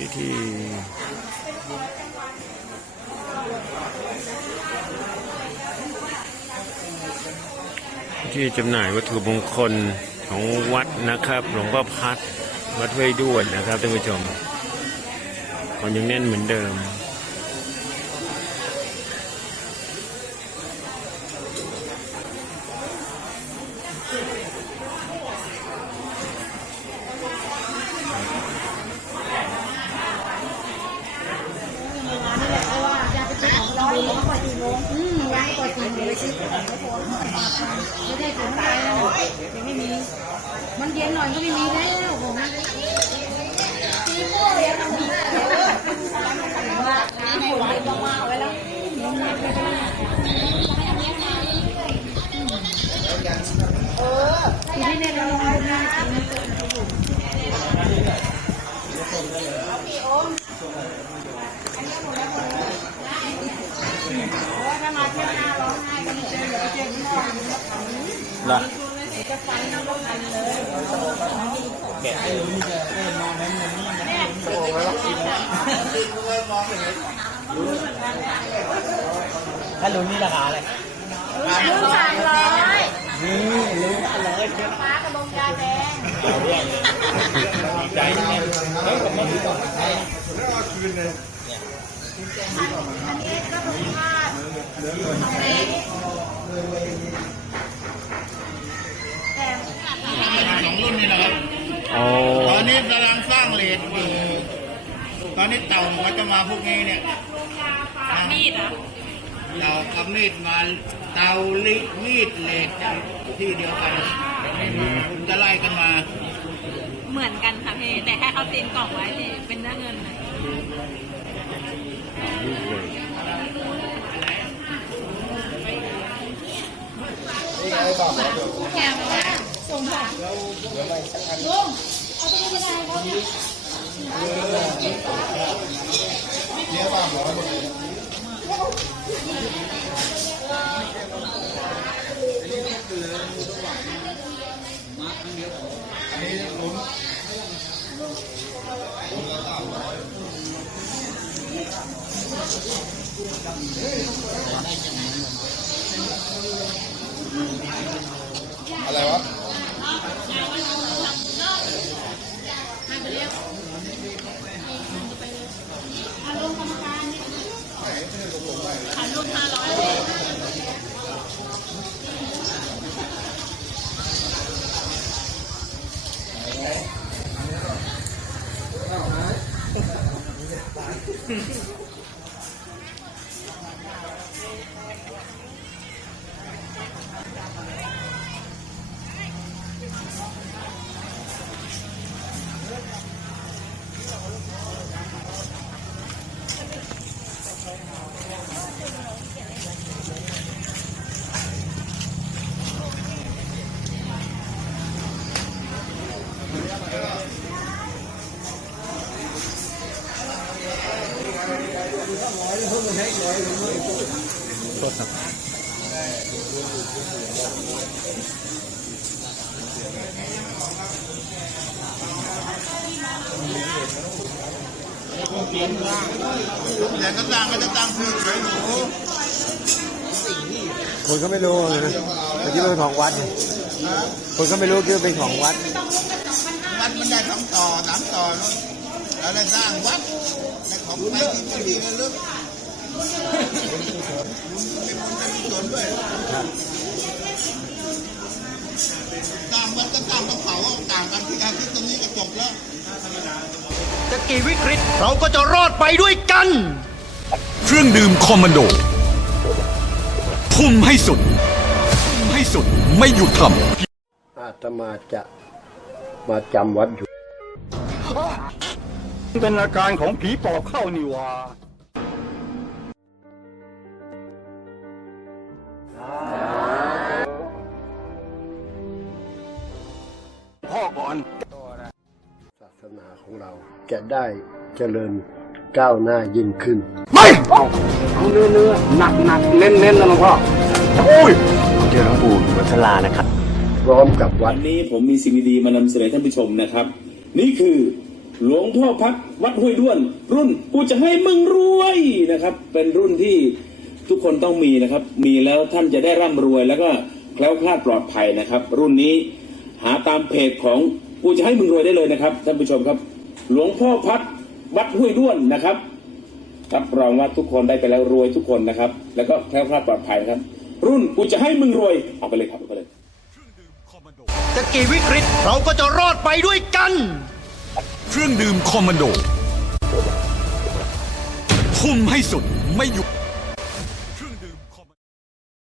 พิธีพิธีจำหน่ายวัตถุมงคลของวัดนะครับหลวงพ่อพัดวัดห้วยด้วนนะครับท่านผู้ชมคนยังแน่นเหมือนเดิม อืมร้านเปิดกี่โมง ไม่ได้ถึงอะไรแล้วยังไม่มี มันเย็นหน่อยก็ไม่มีแล้วผมซีโม่ยังทำดีว่าน้ำฝนต้องมาไว้แล้ว ล่ะถ้ารู้นี่ราคาอะไรลูกสามร้อยนี่รู้อร่อยฟ้ากระบงยาแดงใจนี่เฮ้ยผมไม่รู้ก่อนใครอันนี้ก็ถูกพลาดแต่ อนนี้เต่ามันจะมาพวกนี้เนี่ยมีดอะเต่ากับมีดมาเตาลิมีดเลทที่เดียวกันคุณจะไล่กันมา เหมือนกันค่ะพี่แต่แค่เขาตีนกล่องไว้พี่เป็นเนื้อเงินนะลูกเลยแต่ก็สร้ Hmm. างก็จะตั้งคือสวยหนูคนก็ไม่รู้นะแต่ที่เป็นของวัดคนก็ไม่รู้คิดว่เป็นของวัด วัดมันได้สองต่อสามต่อแล้วได้สร้างวัด ของไปที่ไม่ดีกันลึกเป็นบุญเป็นด้วยสร้างวัดก็สร้างกระเผาต่างกันที่อารทิตย์ตรงนี้ก็จบแล้ว จะกี่วิกฤตเราก็จะรอดไปด้วยกัน เครื่องดื่มคอมมานโด ทุ่มให้สุด ทุ่มให้สุดไม่หยุดทำอาตมาจะมาจำวัดอยู่ เป็นอาการของผีปอบเข้านี่หว่าพ่อก่อนศาสนาของเราจะได้เจริญก้าวหน้ายิ่งขึ้น ไม่เอาเอาเนื้อเนื้อหนักหนักเน้นเน้นนะหลวงพ่อโอ้ยเจอหลวงปู่วัชรานะครับพร้อมกับวัดวันนี้ผมมีสิ่งดีๆมานำเสนอท่านผู้ชมนะครับ นี่คือ หลวงพ่อพัดวัดห้วยด้วน รุ่นกูจะให้มึงรวยนะครับ เป็นรุ่นที่ทุกคนต้องมีนะครับ มีแล้วท่านจะได้ร่ำรวยแล้วก็แคล้วคลาดปลอดภัยนะครับ รุ่นนี้หาตามเพจของกูจะให้มึงรวยได้เลยนะครับท่านผู้ชมครับ หลวงพ่อพัดวัดห้วยด้วนนะครับรับรองว่าทุกคนได้ไปแล้วรวยทุกคนนะครับ แล้วก็แคล้วคลาดปลอดภัยนะครับ รุ่นกูจะให้มึงรวยเอาไปเลยครับเอาไปเลยจะกี่วิกฤตเราก็จะรอดไปด้วยกัน เครื่องดื่มคอมมานโด คุมให้สุดไม่หยุด